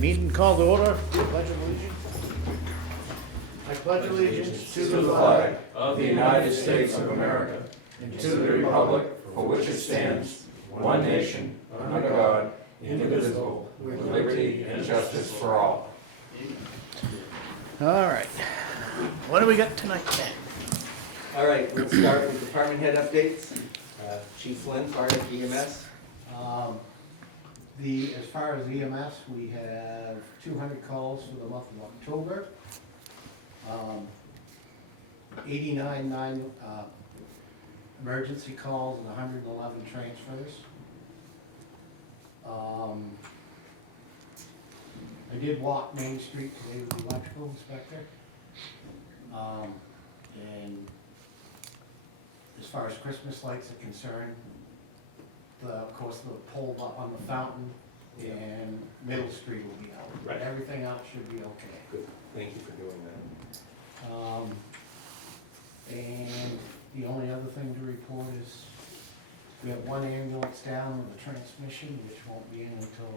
Meeting called to order. Pledge of allegiance. I pledge allegiance To the flag of the United States of America and to the republic for which it stands, one nation, under God, indivisible, with liberty and justice for all. All right. What do we got tonight? All right, we'll start with department head updates. Chief Flynn, Fire EMS. As far as EMS, we have 200 calls for the month of October. 89 emergency calls and 111 transfers. I did walk Main Street today with the electrical inspector. And as far as Christmas lights are concerned, of course, the pole up on the fountain and Middle Street will be out. Right. Everything else should be okay. Good, thank you for doing that. And the only other thing to report is we have one ambulance down with a transmission, which won't be in until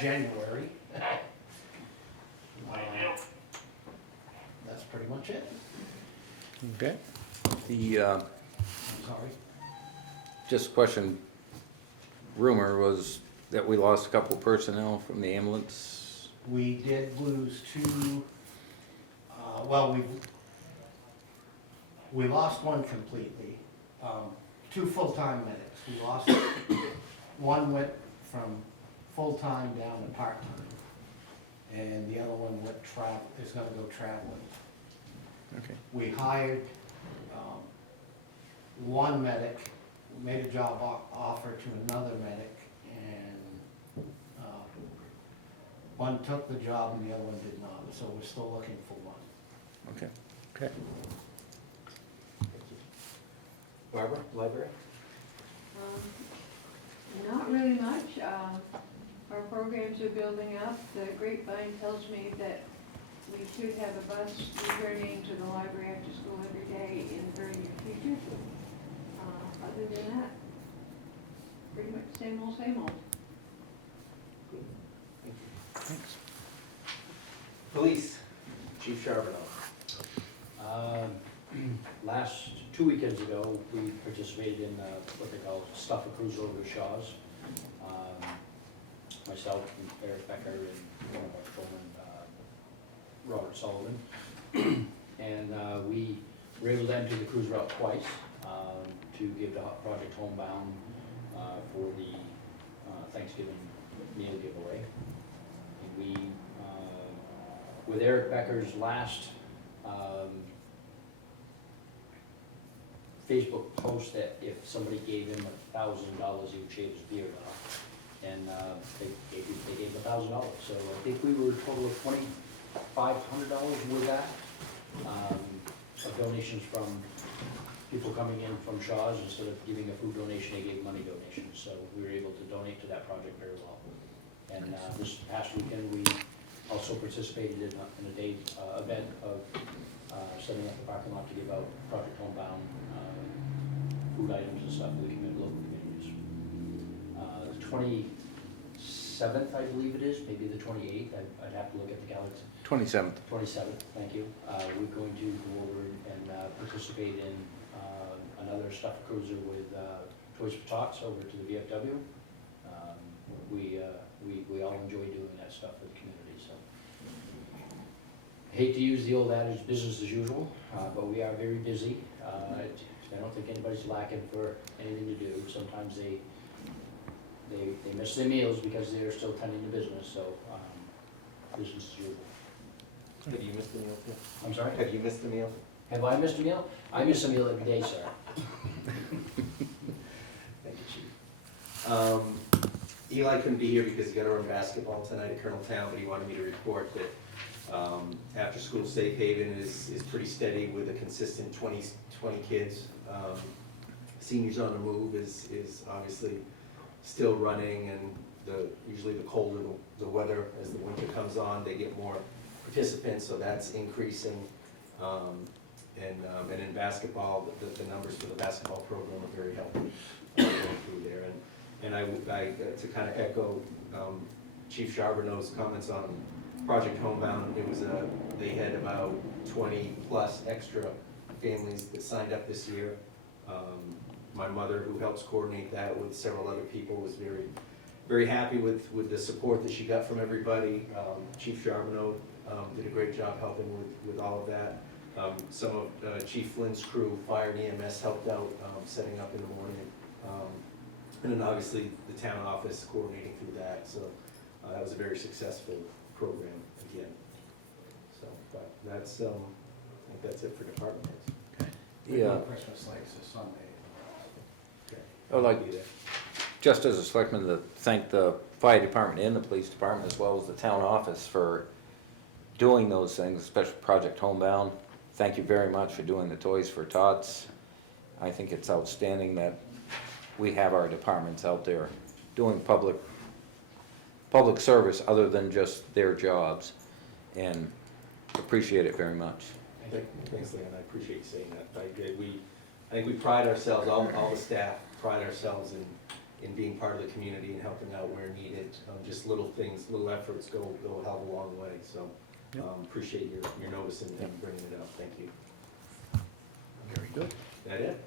January. That's pretty much it. Okay. The, I'm sorry. just question, rumor was that we lost a couple personnel from the ambulance. We did lose two, well, we lost one completely. Two full-time medics. We lost, one went from full-time down to part-time. And the other one is gonna go traveling. Okay. We hired one medic, made a job offer to another medic, and one took the job and the other one did not, so we're still looking for one. Okay. Okay. Barbara, library? Not really much. Our programs are building up. The grapevine tells me that we should have a bus returning to the library after school every day in the very near future. Other than that, pretty much same old, same old. Thanks. Police, Chief Charbonneau. Last 2 weekends ago, we participated in what they call Stuff a Cruise over to Shaw's. Myself and Eric Becker and one of our children, Robert Sullivan. And we were able to enter the cruise route twice to give the Project Homebound for the Thanksgiving meal giveaway. And we, with Eric Becker's last Facebook post that if somebody gave him $1,000, he would shave his beard off. And they gave him $1,000. So I think we were a total of $2,500 with that, of donations from people coming in from Shaw's. Instead of giving a food donation, they gave money donations. So we were able to donate to that project very well. And this past weekend, we also participated in a day event of setting up the parking lot to give out Project Homebound food items and stuff to the local communities. The 27th, I believe it is, maybe the 28th, I'd have to look at the calendar. 27th. 27th, thank you. We're going to go over and participate in another stuffed cruiser with Toys for Tots over to the VFW. We all enjoy doing that stuff for the community, so. I hate to use the old adage, business as usual, but we are very busy. I don't think anybody's lacking for anything to do. Sometimes they miss their meals because they're still tending to business, so business as usual. Have you missed a meal? I'm sorry? Have you missed a meal? Have I missed a meal? I miss a meal every day, sir. Thank you, Chief. Eli couldn't be here because he got to run basketball tonight at Colonel Town, but he wanted me to report that after school safe haven is pretty steady with a consistent 20 kids. Seniors on the move is obviously still running, and usually the colder the weather, as the winter comes on, they get more participants, so that's increasing. And in basketball, the numbers for the basketball program are very healthy going through there. And I to kind of echo Chief Charbonneau's comments on Project Homebound. It was they had about 20+ extra families that signed up this year. My mother, who helps coordinate that with several other people, was very happy with the support that she got from everybody. Chief Charbonneau did a great job helping with all of that. Some of Chief Flynn's crew, fire and EMS, helped out setting up in the morning. And then obviously the town office coordinating through that. So that was a very successful program again. So, but that's, I think that's it for department heads. We do Yeah. Christmas lights this Sunday. Okay. I'd like- I'll be there. Just as a selectman, to thank the fire department and the police department, as well as the town office, for doing those things, especially Project Homebound. Thank you very much for doing the Toys for Tots. I think it's outstanding that we have our departments out there doing public service other than just their jobs, and appreciate it very much. Thanks, Leon, I appreciate you saying that. I think we pride ourselves, all the staff pride ourselves in being part of the community and helping out where needed. Just little things, little efforts go a hell of a long way, so appreciate your notice and bringing it up, thank you. Very good. That it?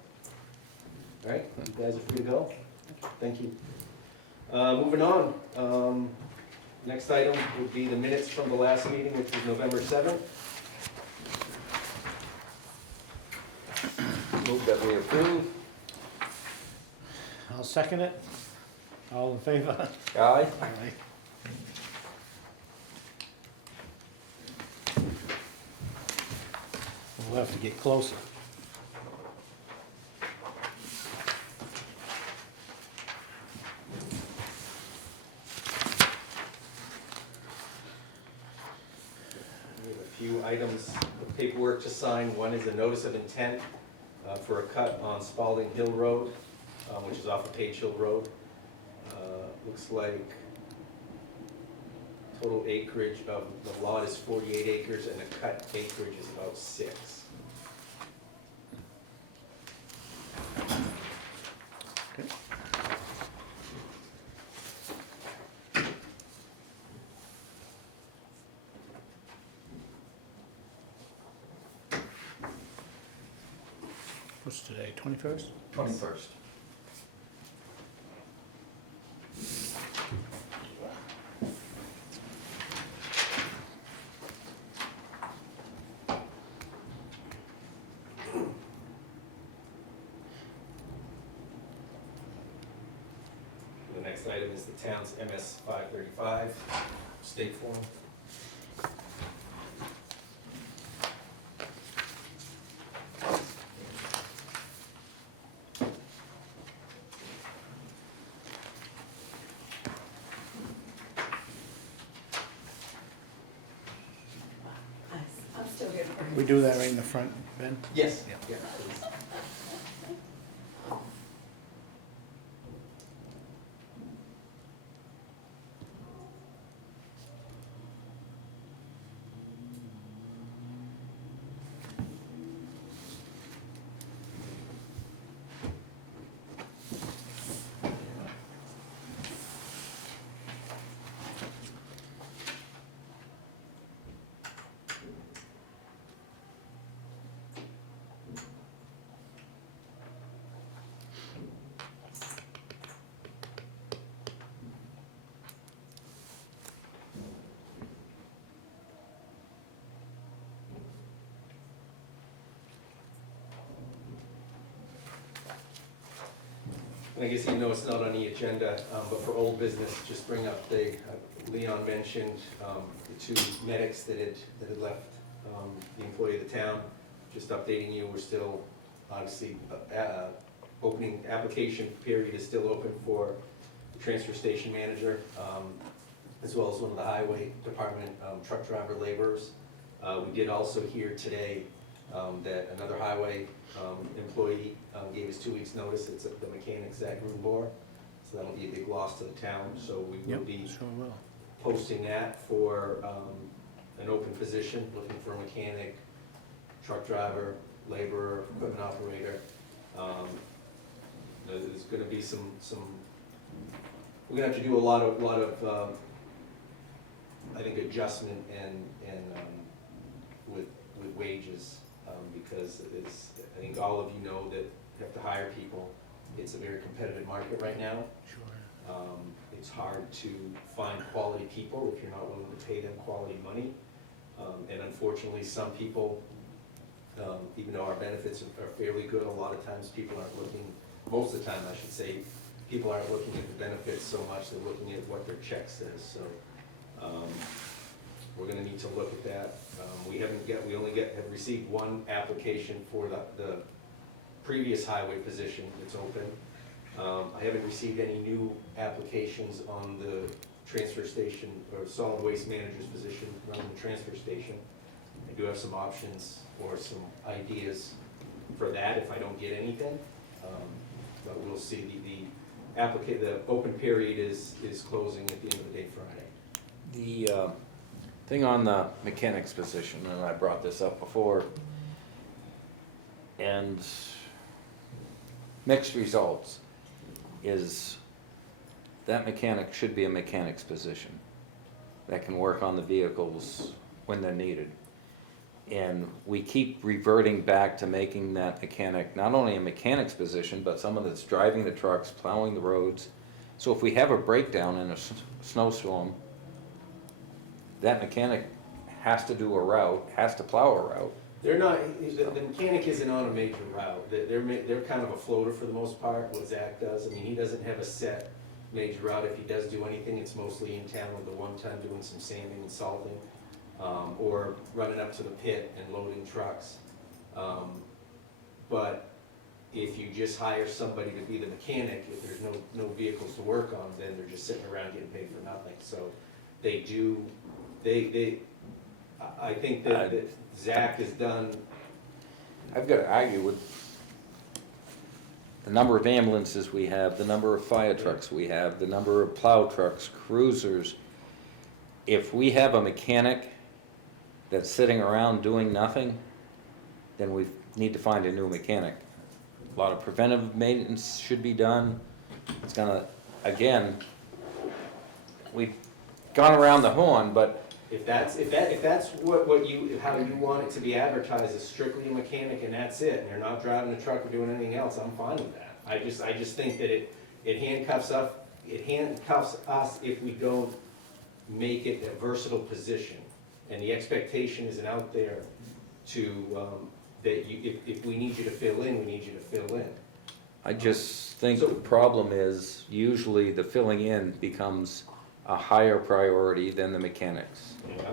All right, you guys are free to go? Thank you. Moving on, next item would be the minutes from the last meeting, which was November 7th. Move that we approve. I'll second it. All in favor? Aye. Aye. We'll have to get closer. We have a few items of paperwork to sign. One is a notice of intent for a cut on Spalding Hill Road, which is off of Page Hill Road. Looks like total acreage of the lot is 48 acres and the cut acreage is about 6. What's today, 21st? 21st. The next item is the town's MS 535 state form. I'm still here for We do that right in the front, Ben? Yes. Yeah. Yeah, please. And I guess you know it's not on the agenda, but for old business, just bring up Leon mentioned the 2 medics that had left the employee of the town. Just updating you, we're still, obviously, opening application period is still open for the transfer station manager, as well as one of the highway department truck driver laborers. We did also hear today that another highway employee gave us 2 weeks' notice. It's the mechanics at Grunbaugh, so that'll be a big loss to the town. So we will be Sure will. posting that for an open position, looking for a mechanic, truck driver, laborer, equipment operator. There's gonna be some, we're gonna have to do a lot of I think, adjustment and with wages, because it's, I think all of you know that you have to hire people. It's a very competitive market right now. It's hard to find quality people if you're not willing to pay them quality money. And unfortunately, some people, even though our benefits are fairly good, a lot of times people aren't looking, most of the time I should say, people aren't looking at the benefits so much, they're looking at what their check says, so. We're gonna need to look at that. We only have received one application for the previous highway position that's open. I haven't received any new applications on the transfer station or solid waste manager's position around the transfer station. I do have some options or some ideas for that if I don't get anything. But we'll see. The open period is closing at the end of the day Friday. The thing on the mechanics position, and I brought this up before, and mixed results, is that mechanic should be a mechanic's position that can work on the vehicles when they're needed. And we keep reverting back to making that mechanic not only a mechanic's position, but someone that's driving the trucks, plowing the roads. So if we have a breakdown in a snowstorm, that mechanic has to do a route, has to plow a route. They're not, the mechanic isn't on a major route. They're kind of a floater for the most part, what Zach does. I mean, he doesn't have a set major route. If he does do anything, it's mostly in town with the one time doing some sanding and salting, or running up to the pit and loading trucks. But if you just hire somebody to be the mechanic, if there's no vehicles to work on, then they're just sitting around getting paid for nothing. So they do, I think that Zach has done. I've got to argue with the number of ambulances we have, the number of fire trucks we have, the number of plow trucks, cruisers. If we have a mechanic that's sitting around doing nothing, then we need to find a new mechanic. A lot of preventive maintenance should be done. It's gonna, again, we've gone around the horn, but If that's how you want it to be advertised, as strictly a mechanic and that's it, and you're not driving a truck or doing anything else, I'm fine with that. I just think that it handcuffs us if we don't make it a versatile position. And the expectation isn't out there to, if we need you to fill in, we need you to fill in. I just think the problem is usually the filling in becomes a higher priority than the mechanics. Yeah,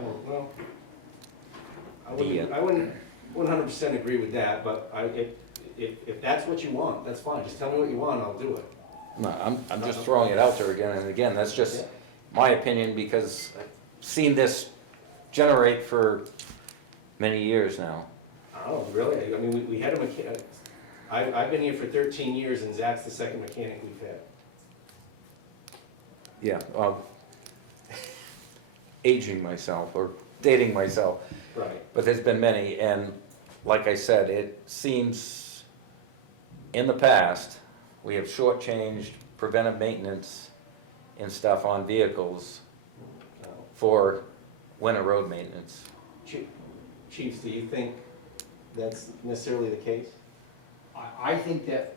I wouldn't 100% agree with that, but if that's what you want, that's fine. Just tell me what you want, I'll do it. No, I'm just throwing it out there again and again. That's just my opinion because I've seen this generate for many years now. Oh, really? I mean, we had a mechanic. I've been here for 13 years and Zach's the second mechanic we've had. Yeah, aging myself or dating myself. Right. But there's been many, and like I said, it seems in the past, we have shortchanged preventive maintenance and stuff on vehicles for winter road maintenance. Chiefs, do you think that's necessarily the case? I think that,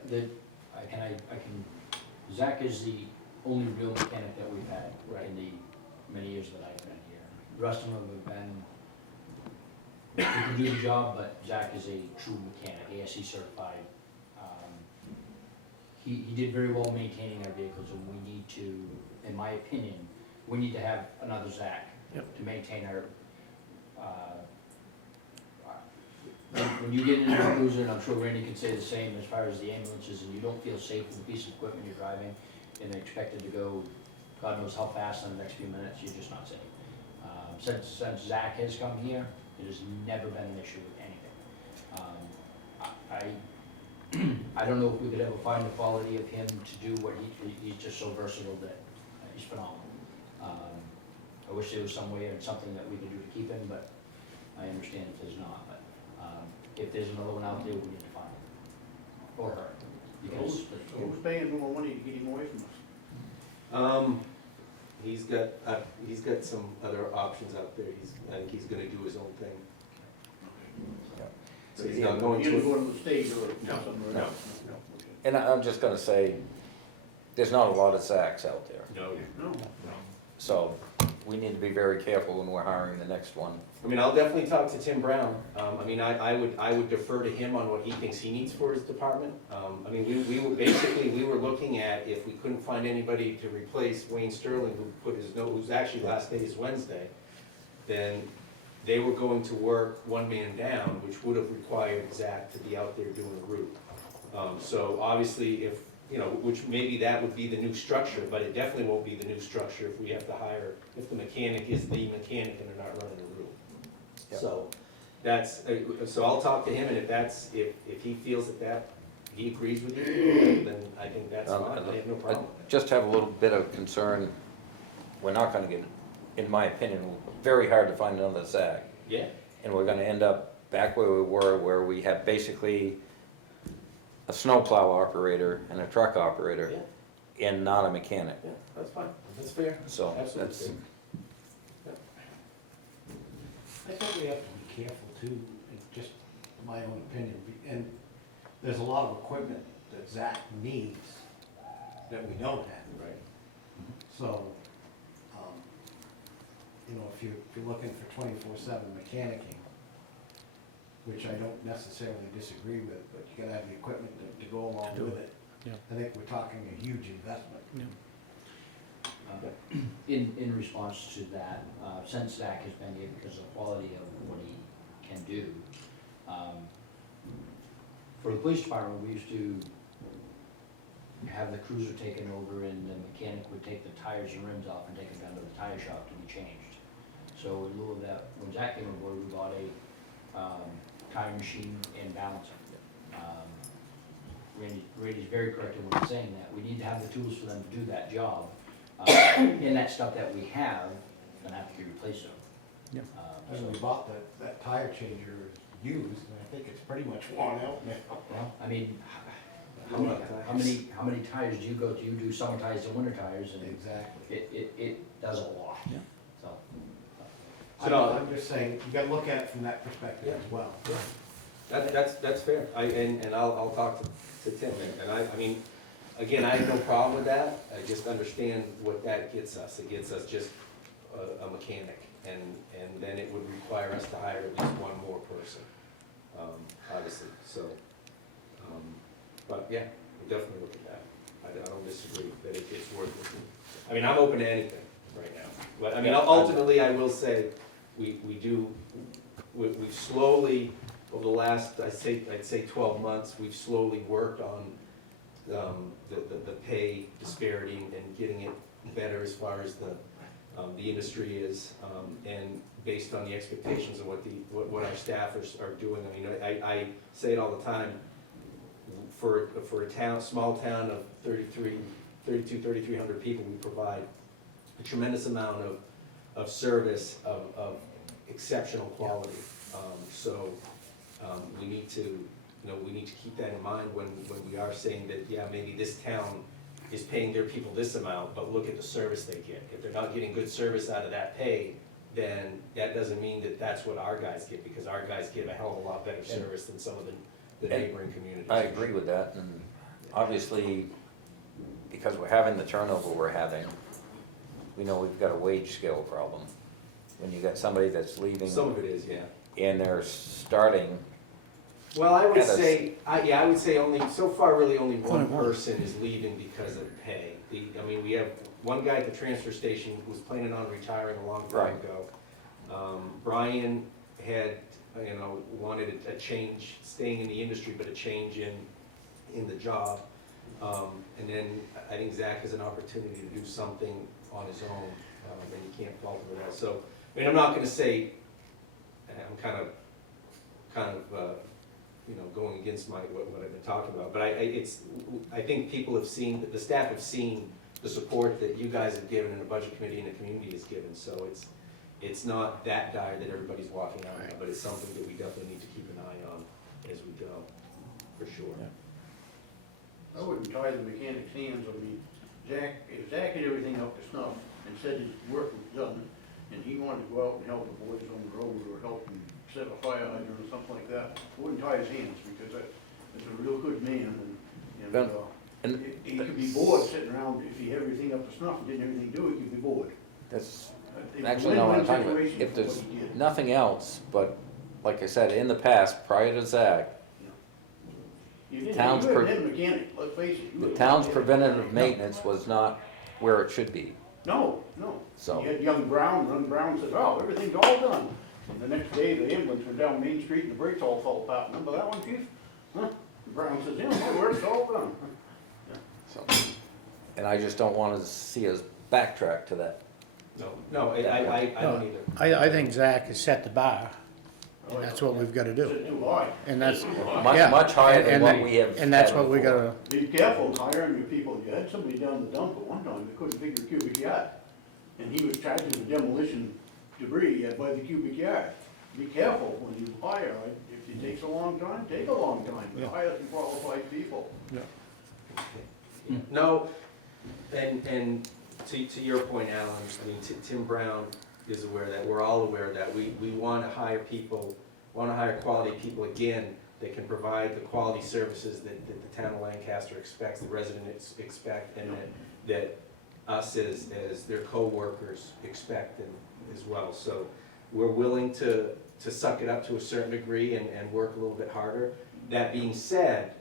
Zach is the only real mechanic that we've had in the many years that I've been here. The rest of them have been, he can do the job, but Zach is a true mechanic, ASE certified. He did very well maintaining our vehicles, and we need to, in my opinion, we need to have another Zach to maintain our, when you get into a cruiser, and I'm sure Randy can say the same as far as the ambulances, and you don't feel safe with the piece of equipment you're driving, and expected to go God knows how fast in the next few minutes, you're just not safe. Since Zach has come here, it has never been an issue with anything. I don't know if we could ever find the quality of him to do what he's just so versatile that he's phenomenal. I wish there was some way and something that we could do to keep him, but I understand if there's not. But if there's another one out there, we need to find him or her. Because Who's paying more money to get him away from us? he's got some other options out there. I think he's gonna do his own thing. So he's not going You're to. going to the state or No, something, no, right? no. And I'm just gonna say, there's not a lot of Zacks out there. No. No. So we need to be very careful when we're hiring the next one. I mean, I'll definitely talk to Tim Brown. I mean, I would defer to him on what he thinks he needs for his department. I mean, we were looking at if we couldn't find anybody to replace Wayne Sterling, who put his note, whose actually last day is Wednesday, then they were going to work one man down, which would have required Zach to be out there doing the roof. So obviously, if, you know, which maybe that would be the new structure, but it definitely won't be the new structure if we have to hire, if the mechanic is the mechanic and they're not running the roof. Yep. So that's, so I'll talk to him, and if he feels that he agrees with you, then I think that's fine, I have no I problem with that. just have a little bit of concern, we're not gonna get, in my opinion, very hard to find another Zack. Yeah, And we're gonna end up back where we were, where we have basically a snowplow operator and a truck operator, yeah, and not a mechanic. yeah, that's fine, that's fair. So Absolutely. that's, I think we have to be careful too, it's just my own opinion, and there's a lot of equipment that Zach needs that we don't have. Right. So, you know, if you're looking for 24/7 mechanicking, which I don't necessarily disagree with, but you gotta have the equipment to go along with it. Yeah. I think we're talking a huge investment. In response to that, since Zach has been here because of the quality of what he can do, for the police department, we used to have the cruiser taken over and the mechanic would take the tires and rims off and take them down to the tire shop to be changed. So in lieu of that, when Zach came on board, we bought a tire machine and balancer. Randy's very correct in what he's saying, that we need to have the tools for them to do that job. And that stuff that we have, gonna have to be replaced soon. Yeah. And we bought that tire changer used, and I think it's pretty much worn out now. Well, I mean, how many tires do you go to? You do summer tires and winter tires, and Exactly. it does a lot, Yeah. so. I'm just saying, you gotta look at it from that perspective as well. That's fair, and I'll talk to Tim, and I mean, again, I have no problem with that, I just understand what that gets us. It gets us just a mechanic, and then it would require us to hire at least one more person, obviously, so. But yeah, we'll definitely look at that. I don't disagree that it's worth looking. I mean, I'm open to anything right now, but I mean, ultimately, I will say, we've slowly, over the last, I'd say 12 months, we've slowly worked on the pay disparity and getting it better as far as the industry is, and based on the expectations of what our staffers are doing. I mean, I say it all the time, for a small town of 3,300 people, we provide a tremendous amount of service of exceptional quality. So we need to, we need to keep that in mind when we are saying that, yeah, maybe this town is paying their people this amount, but look at the service they get. If they're not getting good service out of that pay, then that doesn't mean that that's what our guys get, because our guys give a hell of a lot better service than some of the neighboring communities. I agree with that, and obviously, because we're having the turnover we're having, we know we've got a wage scale problem. When you got somebody that's leaving Some of it is, yeah. and they're starting, Well, I would At a- say, I would say only, so far, really only one person is leaving because of pay. I mean, we have one guy at the transfer station who was planning on retiring a long time Right. ago. Brian had, wanted a change, staying in the industry, but a change in the job. And then I think Zach has an opportunity to do something on his own, and you can't fault him with that. So, I mean, I'm not gonna say, I'm kind of, going against what I've been talking about, but I think people have seen, the staff have seen the support that you guys have given and the budget committee and the community has given, so it's not that dire that everybody's walking out now, but it's something that we definitely need to keep an eye on as we go, for sure. I wouldn't tie the mechanic's hands. I mean, Zach had everything up to snuff, and said his work was done, and he wanted to go out and help the boys on the road or help them set a fire hydrant or something like that, wouldn't tie his hands, because that's a real good man, and, Ben, and he could be bored sitting around, if he had everything up to snuff and didn't have anything to do, he could be bored. that's It was a actually not what I'm win-win talking about. situation If for there's what he did. nothing else, but like I said, in the past, prior to Zach, You didn't, town's you pre- had a mechanic, let's face it. you the had a town's mechanic. preventative maintenance was not where it should be. No, no. So- You had young Brown said, oh, everything's all done. And the next day, the ambulance went down Main Street and the brakes all fell apart. Remember that one, chief? Huh? And Brown says, yeah, my work's all done. So, and I just don't want to see us backtrack to that. No, I don't either. I think Zach has set the bar, and that's what we've gotta It's a do. new lie. And that's, Much, yeah. much higher than and- what we have. And that's had what we before. gotta, Be careful hiring your people. You had somebody down the dump at one time that couldn't figure cubic yard. And he was charging the demolition debris by the cubic yard. Be careful when you hire. If it takes a long time, take a long time. Yeah. Hire some qualified people. No, and to your point, Alan, I mean, Tim Brown is aware that, we're all aware that we wanna hire people, wanna hire quality people again that can provide the quality services that the town of Lancaster expects, the residents expect, and that us as their co-workers expect as well. So we're willing to suck it up to a certain degree and work a little bit harder. That being said,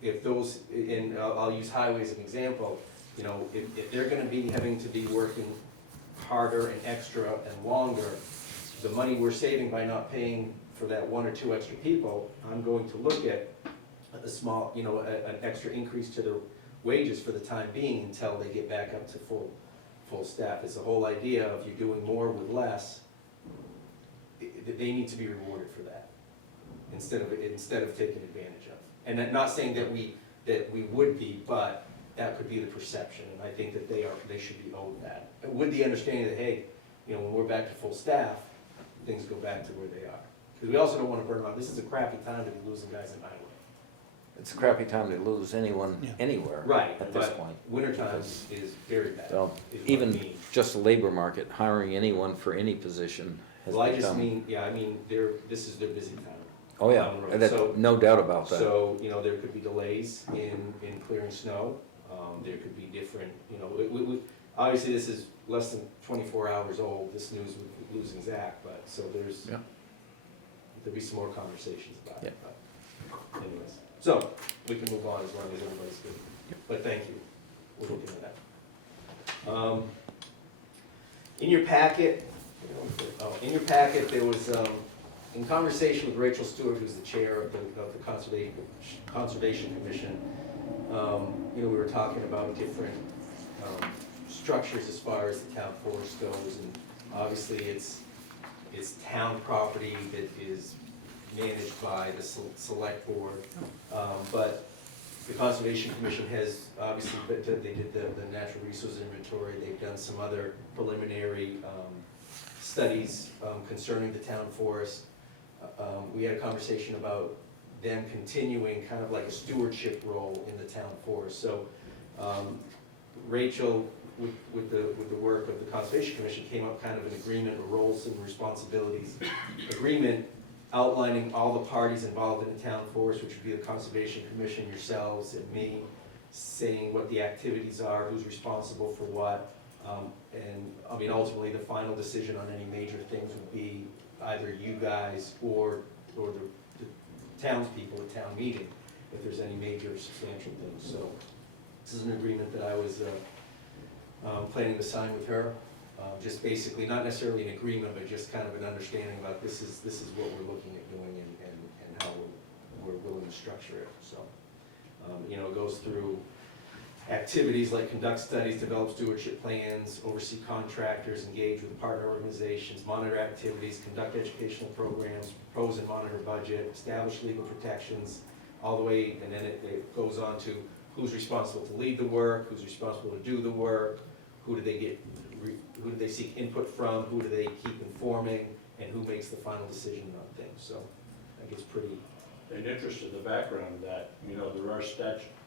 if those, and I'll use highway as an example, you know, if they're gonna be having to be working harder and extra and longer, the money we're saving by not paying for that one or two extra people, I'm going to look at a small, you know, an extra increase to their wages for the time being until they get back up to full staff. It's the whole idea of you're doing more with less, they need to be rewarded for that, instead of taking advantage of. And I'm not saying that we would be, but that could be the perception, and I think that they should be owed that. With the understanding that, hey, you know, when we're back to full staff, things go back to where they are. Because we also don't wanna burn them out. This is a crappy time to be losing guys in highway. It's a crappy time to lose anyone, Yeah. anywhere. Right, At this but point. wintertime is very bad. So, is what even it means. just the labor market, hiring anyone for any position has Well, I just become. mean, yeah, I mean, this is their busy time. Oh, yeah, down the road. that, So- no doubt about that. So, you know, there could be delays in clearing snow, there could be different, you know, obviously this is less than 24 hours old, this news with losing Zach, but, so there'll be some more conversations about it, but anyways. So, we can move on as long as everybody's good, but thank you, we're looking at that. In your packet, there was, in conversation with Rachel Stewart, who's the chair of the Conservation Commission, you know, we were talking about different structures as far as the town forest goes, and obviously it's town property that is managed by the select board. But the Conservation Commission has, obviously, they did the natural resource inventory, they've done some other preliminary studies concerning the town forest. We had a conversation about them continuing kind of like a stewardship role in the town forest. So Rachel, with the work of the Conservation Commission, came up kind of an agreement, a roles and responsibilities agreement outlining all the parties involved in the town forest, which would be the Conservation Commission, yourselves and me, saying what the activities are, who's responsible for what. And I mean, ultimately, the final decision on any major things would be either you guys or the townspeople at town meeting, if there's any major substantial things. So this is an agreement that I was planning to sign with her. Just basically, not necessarily an agreement, but just kind of an understanding about this is what we're looking at doing and how we're willing to structure it. So, you know, it goes through activities like conduct studies, develop stewardship plans, oversee contractors, engage with partner organizations, monitor activities, conduct educational programs, propose and monitor budget, establish legal protections, all the way, and then it goes on to who's responsible to lead the work, who's responsible to do the work, who do they seek input from, who do they keep informing, and who makes the final decision on things. So I think it's pretty. In interest of the background of that, you know, there are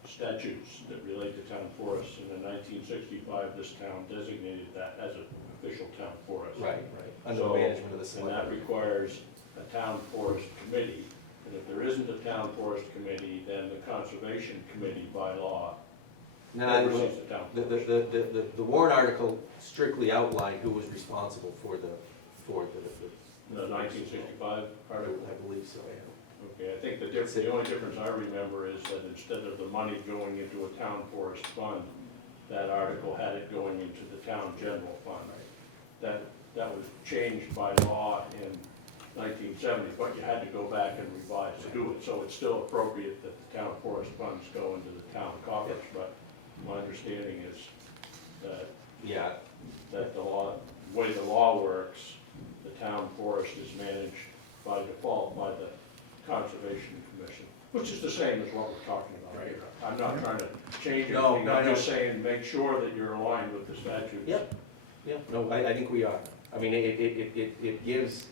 statutes that relate to town forests, and in 1965, this town designated that as an official town forest. Right, under the So- management of the And that select. requires a town forest committee, and if there isn't a town forest committee, then the conservation committee by law Now, oversees the town the, forest. the warrant article strictly outlined who was responsible for the, The 1965 article. I believe so, yeah. Okay, I think the only difference I remember is that instead of the money going into a town forest fund, that article had it going into the town general fund. That was changed by law in 1970, but you had to go back and revise to do it. So it's still appropriate that the town forest funds go into the town coffers, but my understanding is that, Yeah, that the law, the way the law works, the town forest is managed by default by the Conservation Commission, which is the same as what we're talking about here. I'm not trying to change No, anything, no, I'm no. just saying, make sure that you're aligned with the statutes. Yep. Yeah, no, I think we are. I mean, it gives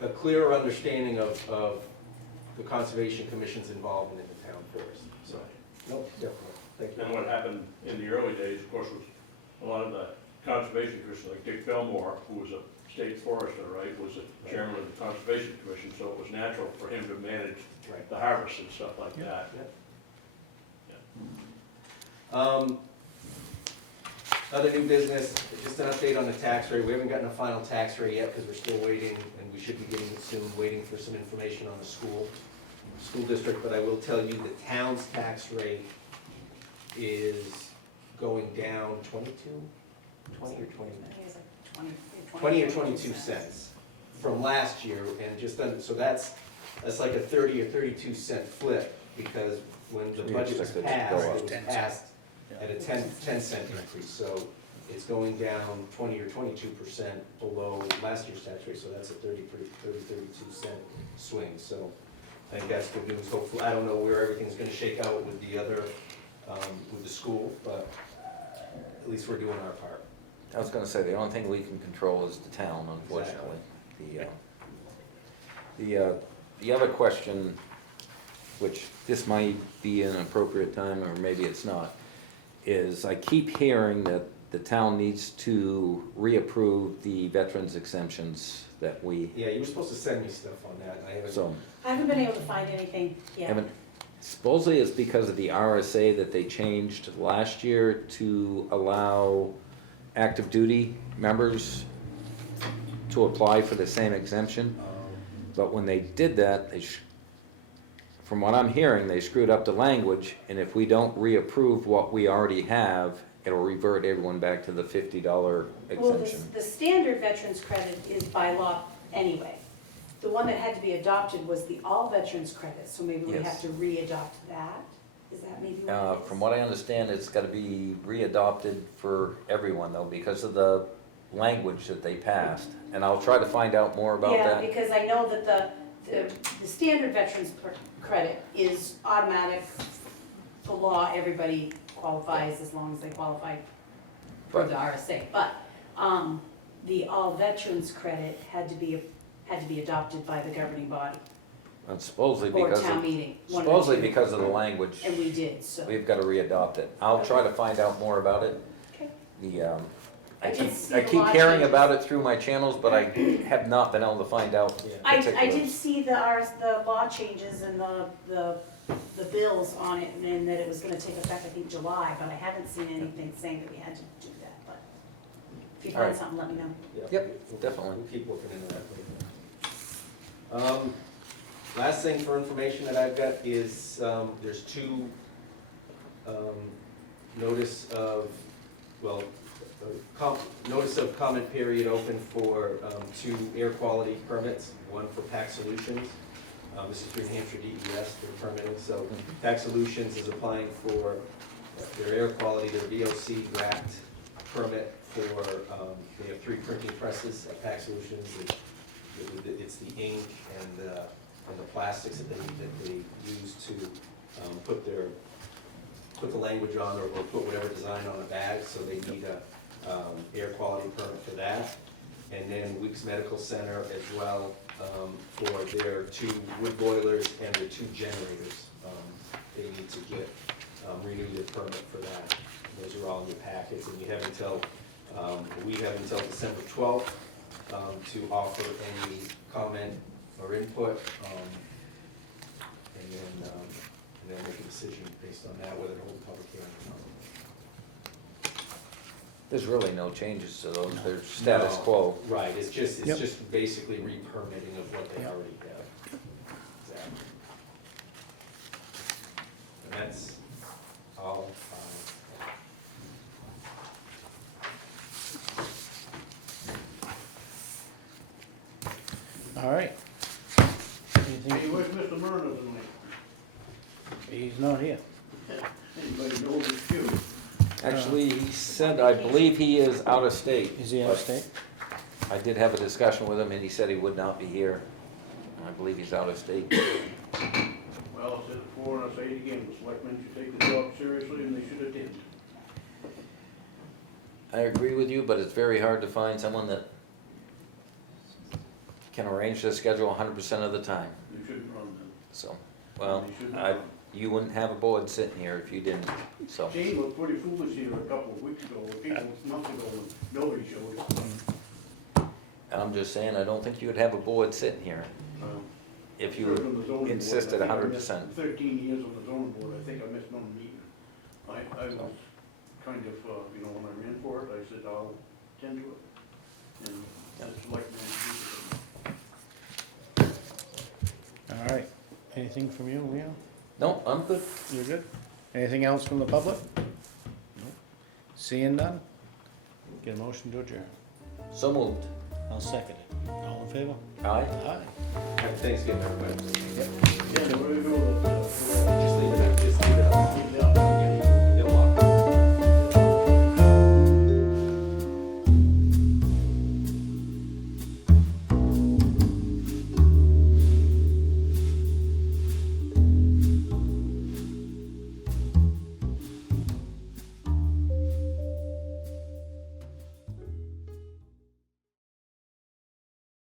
a clearer understanding of the Conservation Commission's involvement in the town forest, so. Nope, definitely, thank you. And what happened in the early days, of course, was a lot of the conservation commission, like Dick Belmore, who was a state forester, right, was the chairman of the Conservation Commission, so it was natural for him to manage Right. the harvest and stuff like that. Other new business, just an update on the tax rate. We haven't gotten a final tax rate yet because we're still waiting, and we should be getting it soon, waiting for some information on the school district. But I will tell you, the town's tax rate is going down 20 or 20? I think it's like 20 or 22 cents from last year, and just under, so that's like a 30 or 32 cent flip, because when the We budget was expect it to passed, go it up. was passed at a 10 cent increase, so it's going down 20 or 22% below last year's tax rate, so that's a 32 cent swing, so I think that's good news. Hopefully, I don't know where everything's gonna shake out with the other, with the school, but at least we're doing our part. I was gonna say, the only thing we can control is the town, unfortunately. The other question, which this might be an appropriate time, or maybe it's not, is I keep hearing that the town needs to reapprove the veterans exemptions that we, Yeah, you were supposed to send me stuff on that, and I haven't. so, I haven't been able to find anything yet. haven't, supposedly it's because of the RSA that they changed last year to allow active duty members to apply for the same exemption. But when they did that, from what I'm hearing, they screwed up the language, and if we don't reapprove what we already have, it'll revert everyone back to the $50 Well, exemption. the standard veterans credit is by law anyway. The one that had to be adopted was the all veterans credit, so maybe we Yes. have to re-adopt that? Is that maybe what it is? From what I understand, it's gotta be readopted for everyone though, because of the language that they passed. And I'll try to find out more about Yeah, that. because I know that the standard veterans credit is automatic, the law, everybody qualifies as long as they qualify for the RSA. But, the all veterans credit had to be adopted by the governing body And supposedly or because town of, meeting. one of the supposedly two. because of the language, And we did, so. we've gotta readopt it. I'll try to find out more about it. Okay. I I did see I a keep lot of hearing changes. about it through my channels, but I have not been able to find out Yeah. I particulars. did see the law changes and the bills on it, and that it was gonna take effect, I think, July, but I haven't seen anything saying that we had to do that, but if you find Alright. something, let me know. Yep, definitely. We'll keep looking into that later. Last thing for information that I've got is, there's two, notice of, well, notice of comment period open for, two air quality permits, one for Pack Solutions. This is through New Hampshire DES, they're permitting, so Pack Solutions is applying for their air quality, their VOC draft permit for, they have 3 printing presses at Pack Solutions. It's the ink and the plastics that they use to put the language on or put whatever design on a bag, so they need a air quality permit for that. And then Weeks Medical Center as well, for their 2 wood boilers and their 2 generators. they need to get, renew their permit for that. Those are all in your packets, and you have until, we have until December 12th to offer any comment or input, and then make a decision based on that, whether to hold a public hearing or not. There's really no changes to those, they're status No. quo. Right, it's just Yep. basically re-permitting of what they already have. Exactly. And that's all. All right. Hey, Anything? where's Mr. Murner tonight? He's not here. Anybody know his shoe? Actually, he said, I believe he is out of state. Is he out of but state? I did have a discussion with him, and he said he would not be here. I believe he's out of state. Well, I said it before and I say it again, the selectmen should take the job seriously and they should attend. I agree with you, but it's very hard to find someone that can arrange their schedule 100% of the time. You shouldn't run them. So, well, You shouldn't I, run. you wouldn't have a board sitting here if you didn't, so. Jane looked pretty foolish here a couple of weeks ago, or months ago, when nobody showed up. I'm just saying, I don't think you would have a board sitting here if Served on the you zoning board. insisted I think I missed 100%. 13 years on the zoning board, I think I missed one meeting. I was kind of, when I ran for it, I said, I'll attend to it. And the selectmen agreed. All right. Anything from you, Leo? No, I'm good. You're good? Anything else from the public? Nope. Seeing none? Get a motion to adjourn. So moved. I'll second it. All in favor? Aye. Aye. Happy Thanksgiving, everybody. Yep.